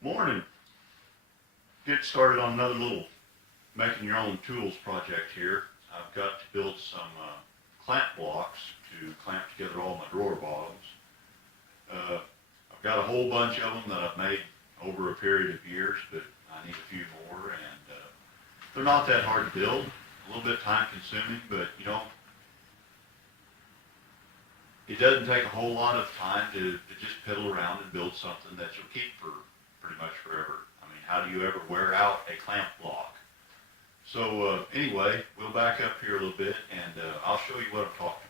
Morning. Get started on another little making your own tools project here. I've got to build some clamp blocks to clamp together all my drawer bottoms. I've got a whole bunch of them that I've made over a period of years, but I need a few more, and they're not that hard to build. A little bit time consuming, but you know, it doesn't take a whole lot of time to just piddle around and build something that you'll keep for pretty much forever. I mean, how do you ever wear out a clamp block? So anyway, we'll back up here a little bit and I'll show you what I'm talking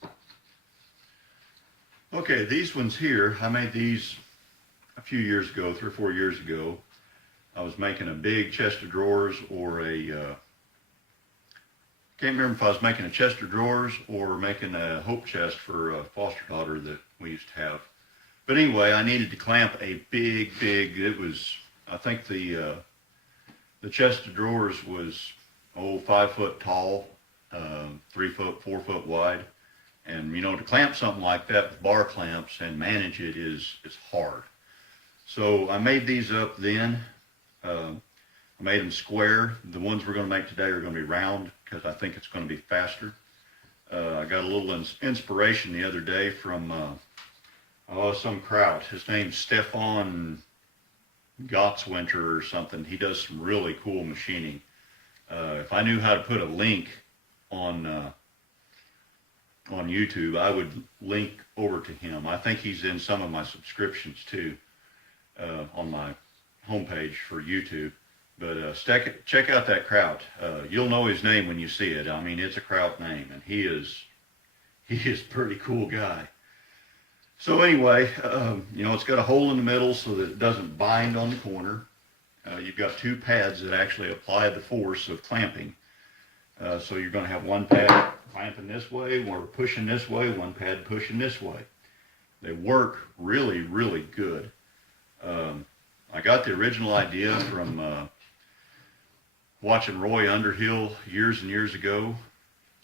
about. Okay, these ones here, I made these a few years ago, 3 or 4 years ago. I was making a big chest of drawers or can't remember if I was making a chest of drawers or making a hope chest for a foster daughter that we used to have. But anyway, I needed to clamp a big, it was, I think the chest of drawers was, 5 foot tall, 3 foot, 4 foot wide. And you know, to clamp something like that with bar clamps and manage it is hard. So I made these up then. I made them square. The ones we're going to make today are going to be round because I think it's going to be faster. I got a little inspiration the other day from some kraut. His name's Stefan Gottswinter or something. He does some really cool machining. If I knew how to put a link on YouTube, I would link over to him. I think he's in some of my subscriptions too, on my homepage for YouTube. But check out that kraut. You'll know his name when you see it. I mean, it's a kraut name, and he is a pretty cool guy. So anyway, you know, it's got a hole in the middle so that it doesn't bind on the corner. You've got 2 pads that actually apply the force of clamping. So you're going to have one pad clamping this way, or pushing this way, one pad pushing this way. They work really, really good. I got the original idea from watching Roy Underhill years and years ago,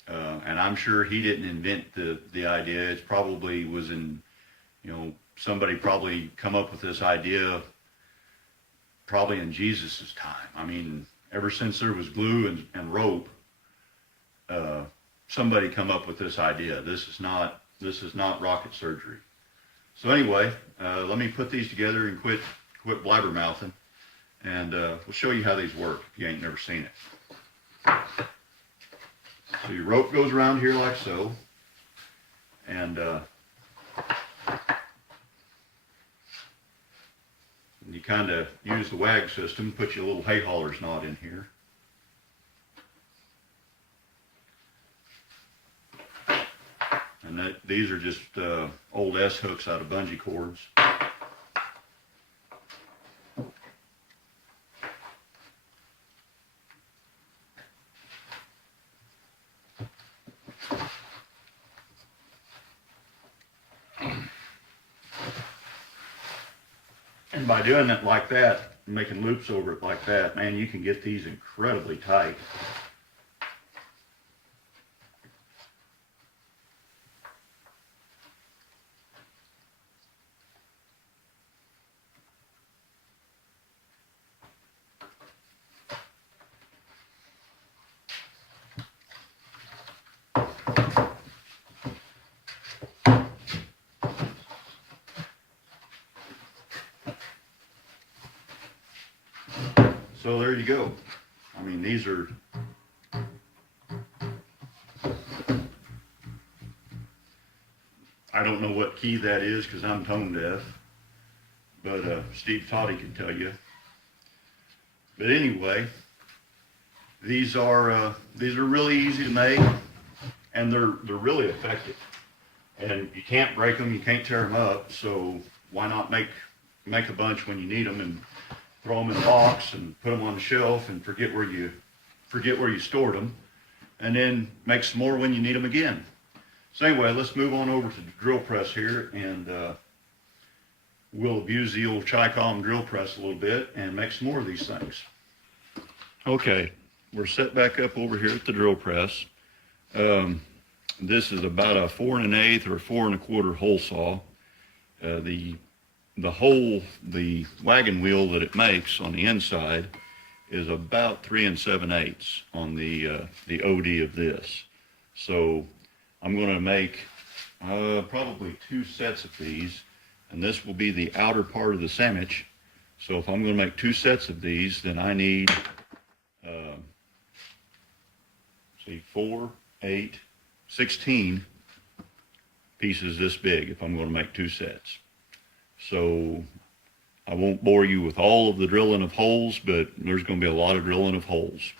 and I'm sure he didn't invent the idea. It probably was in, you know, somebody probably come up with this idea probably in Jesus's time. I mean, ever since there was glue and rope, somebody come up with this idea. This is not rocket surgery. So anyway, let me put these together and quit blabbermouthing, and we'll show you how these work if you ain't never seen it. So your rope goes around here like so, and you kind of use the wag system, put your little hay hauler's knot in here. And these are just old S hooks out of bungee cords. And by doing it like that, making loops over it like that, man, you can get these incredibly tight. So there you go. I mean, these are, I don't know what key that is because I'm tone deaf, but Steve Toddy can tell you. But anyway, these are really easy to make, and they're really effective. And you can't break them, you can't tear them up, so why not make a bunch when you need them and throw them in a box and put them on the shelf and forget where you stored them, and then make some more when you need them again. So anyway, let's move on over to the drill press here, and we'll abuse the old Chi-Com drill press a little bit and make some more of these things. Okay, we're set back up over here at the drill press. This is about a 4 1/8 or 4 1/4 hole saw. The hole, the wagon wheel that it makes on the inside is about 3 7/8 on the OD of this. So I'm going to make probably 2 sets of these, and this will be the outer part of the sandwich. So if I'm going to make 2 sets of these, then I need 4, 8, 16 pieces this big if I'm going to make 2 sets. So I won't bore you with all of the drilling of holes, but there's going to be a lot of drilling of holes.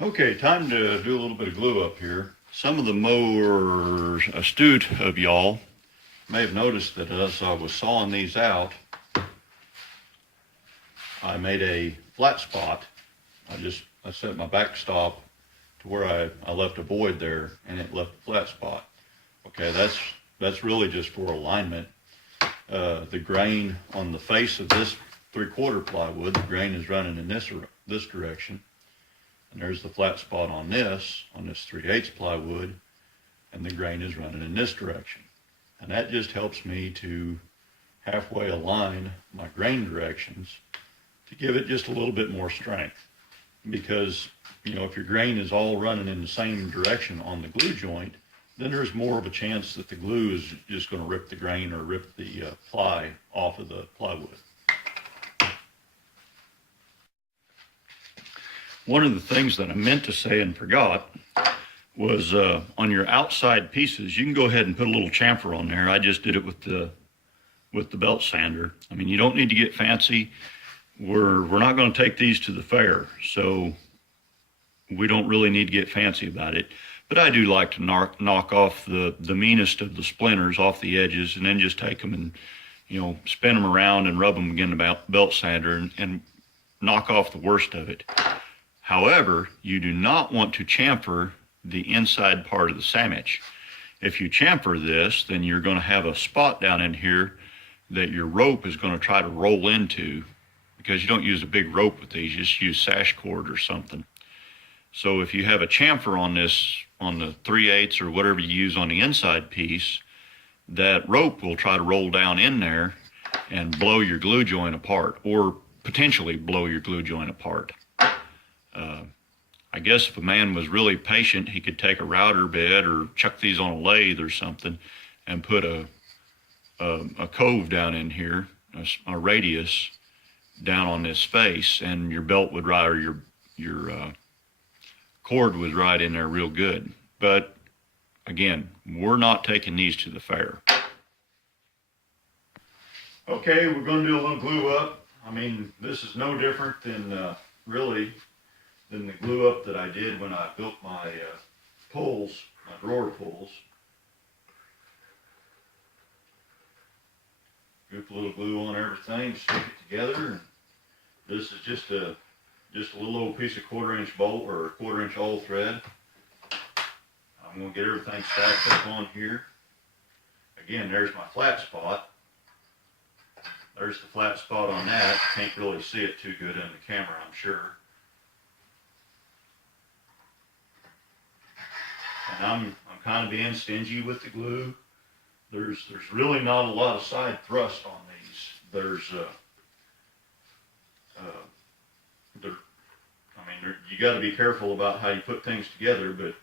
Okay, time to do a little bit of glue up here. Some of the more astute of y'all may have noticed that as I was sawing these out, I made a flat spot. I set my backstop to where I left a void there, and it left a flat spot. Okay, that's really just for alignment. The grain on the face of this 3/4 plywood, the grain is running in this direction. And there's the flat spot on this 3/8 plywood, and the grain is running in this direction. And that just helps me to halfway align my grain directions to give it just a little bit more strength. Because, if your grain is all running in the same direction on the glue joint, then there's more of a chance that the glue is just going to rip the grain or rip the ply off of the plywood. One of the things that I meant to say and forgot was on your outside pieces, you can go ahead and put a little chamfer on there. I just did it with the belt sander. I mean, you don't need to get fancy. We're not going to take these to the fair, so we don't really need to get fancy about it. But I do like to knock off the meanest of the splinters off the edges, and then just take them and, spin them around and rub them against the belt sander and knock off the worst of it. However, you do not want to chamfer the inside part of the sandwich. If you chamfer this, then you're going to have a spot down in here that your rope is going to try to roll into, because you don't use a big rope with these, you just use sash cord or something. So if you have a chamfer on this, on the 3/8 or whatever you use on the inside piece, that rope will try to roll down in there and blow your glue joint apart, or potentially blow your glue joint apart. I guess if a man was really patient, he could take a router bed or chuck these on a lathe or something and put a cove down in here, a radius down on this face, and your belt would ride, or your cord would ride in there real good. But again, we're not taking these to the fair. Okay, we're going to do a little glue up. I mean, this is no different than really than the glue up that I did when I built my pulls, my drawer pulls. Goop a little glue on everything, stick it together. And this is just a little old piece of 1/4-inch bolt or 1/4-inch oil thread. I'm going to get everything stacked up on here. Again, there's my flat spot. There's the flat spot on that. Can't really see it too good in the camera, I'm sure. And I'm kind of being stingy with the glue. There's really not a lot of side thrust on these. You got to be careful about how you put things together, but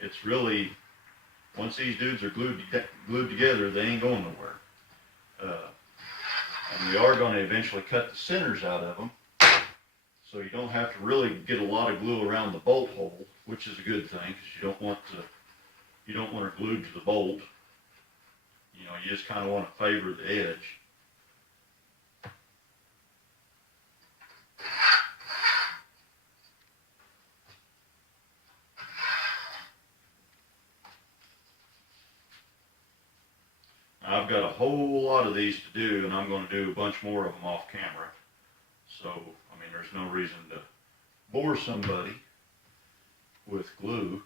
it's really, once these dudes are glued together, they ain't going nowhere. And we are going to eventually cut the centers out of them, so you don't have to really get a lot of glue around the bolt hole, which is a good thing, because you don't want it glued to the bolt. You just kind of want to favor the edge. I've got a whole lot of these to do, and I'm going to do a bunch more of them off camera. So, I mean, there's no reason to bore somebody with glue.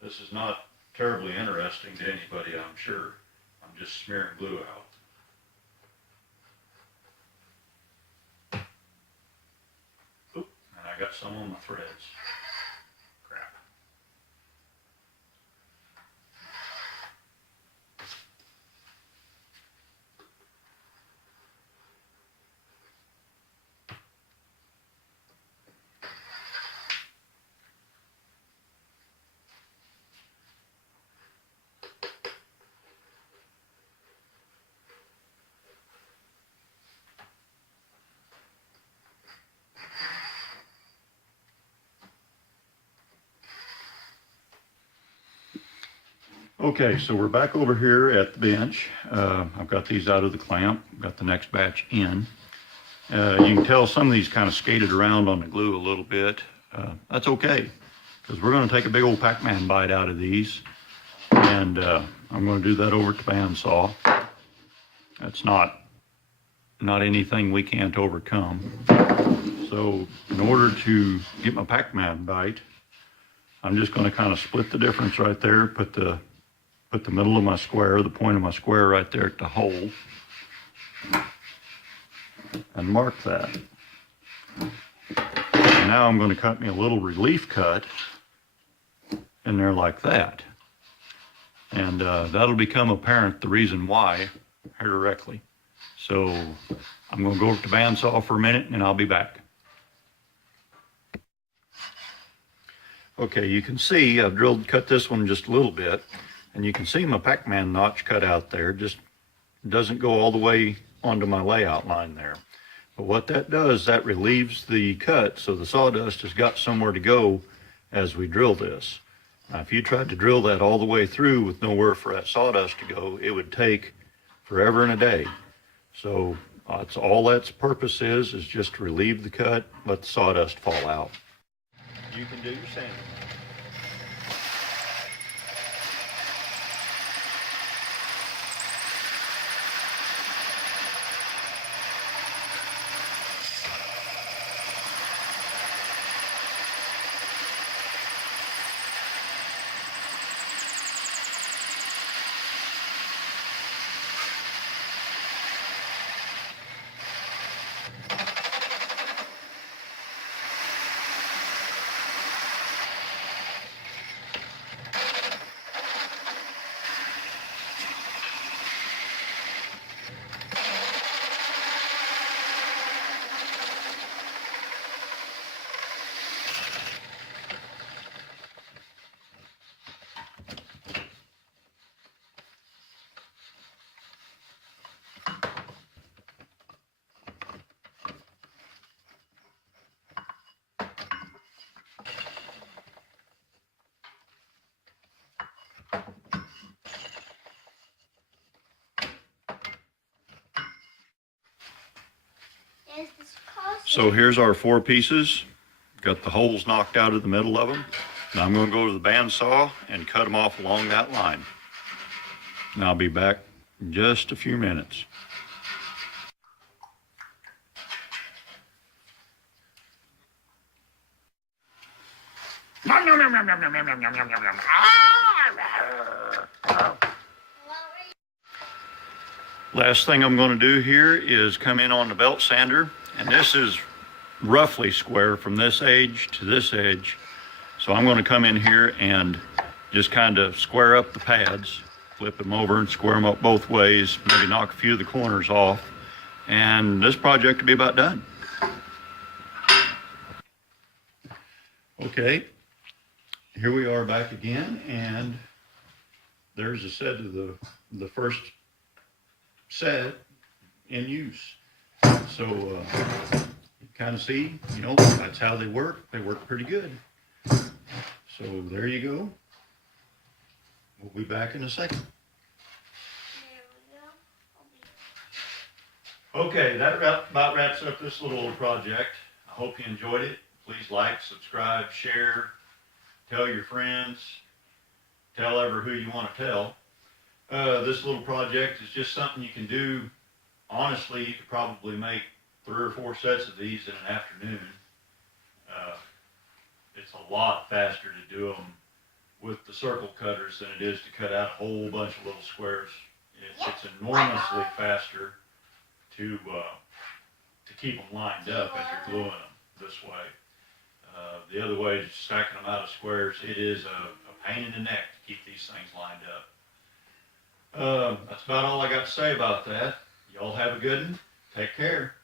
This is not terribly interesting to anybody, I'm sure. I'm just smearing glue out. Oop, and I got some on my threads. Crap. Okay, so we're back over here at the bench. I've got these out of the clamp, got the next batch in. You can tell some of these kind of skated around on the glue a little bit. That's okay, because we're going to take a big old Pac-Man bite out of these, and I'm going to do that over at the bandsaw. That's not anything we can't overcome. So in order to get my Pac-Man bite, I'm just going to kind of split the difference right there, put the middle of my square, the point of my square right there at the hole, and mark that. And now I'm going to cut me a little relief cut in there like that. And that'll become apparent the reason why here directly. So I'm going to go over to the bandsaw for a minute and I'll be back. Okay, you can see I've cut this one just a little bit, and you can see my Pac-Man notch cut out there. Just doesn't go all the way onto my layout line there. But what that does, that relieves the cut, so the sawdust has got somewhere to go as we drill this. Now, if you tried to drill that all the way through with nowhere for that sawdust to go, it would take forever and a day. So that's all that's purpose is just to relieve the cut, let the sawdust fall out. you can do your sanding. So here's our 4 pieces. Got the holes knocked out of the middle of them. Now I'm going to go to the bandsaw and cut them off along that line. And I'll be back in just a few minutes. Last thing I'm going to do here is come in on the belt sander, and this is roughly square from this edge to this edge. So I'm going to come in here and just kind of square up the pads, flip them over and square them up both ways, maybe knock a few of the corners off, and this project will be about done. Okay, here we are back again, and there's a set of the first set in use. So you kind of see, you know, that's how they work. They work pretty good. So there you go. We'll be back in a second. Okay, that about wraps up this little project. I hope you enjoyed it. Please like, subscribe, share, tell your friends, tell ever who you want to tell. This little project is just something you can do. Honestly, you could probably make 3 or 4 sets of these in an afternoon. It's a lot faster to do them with the circle cutters than it is to cut out a whole bunch of little squares. It's enormously faster to keep them lined up as you're gluing them this way. The other way, just stacking them out of squares, it is a pain in the neck to keep these things lined up. That's about all I got to say about that. Y'all have a good one. Take care.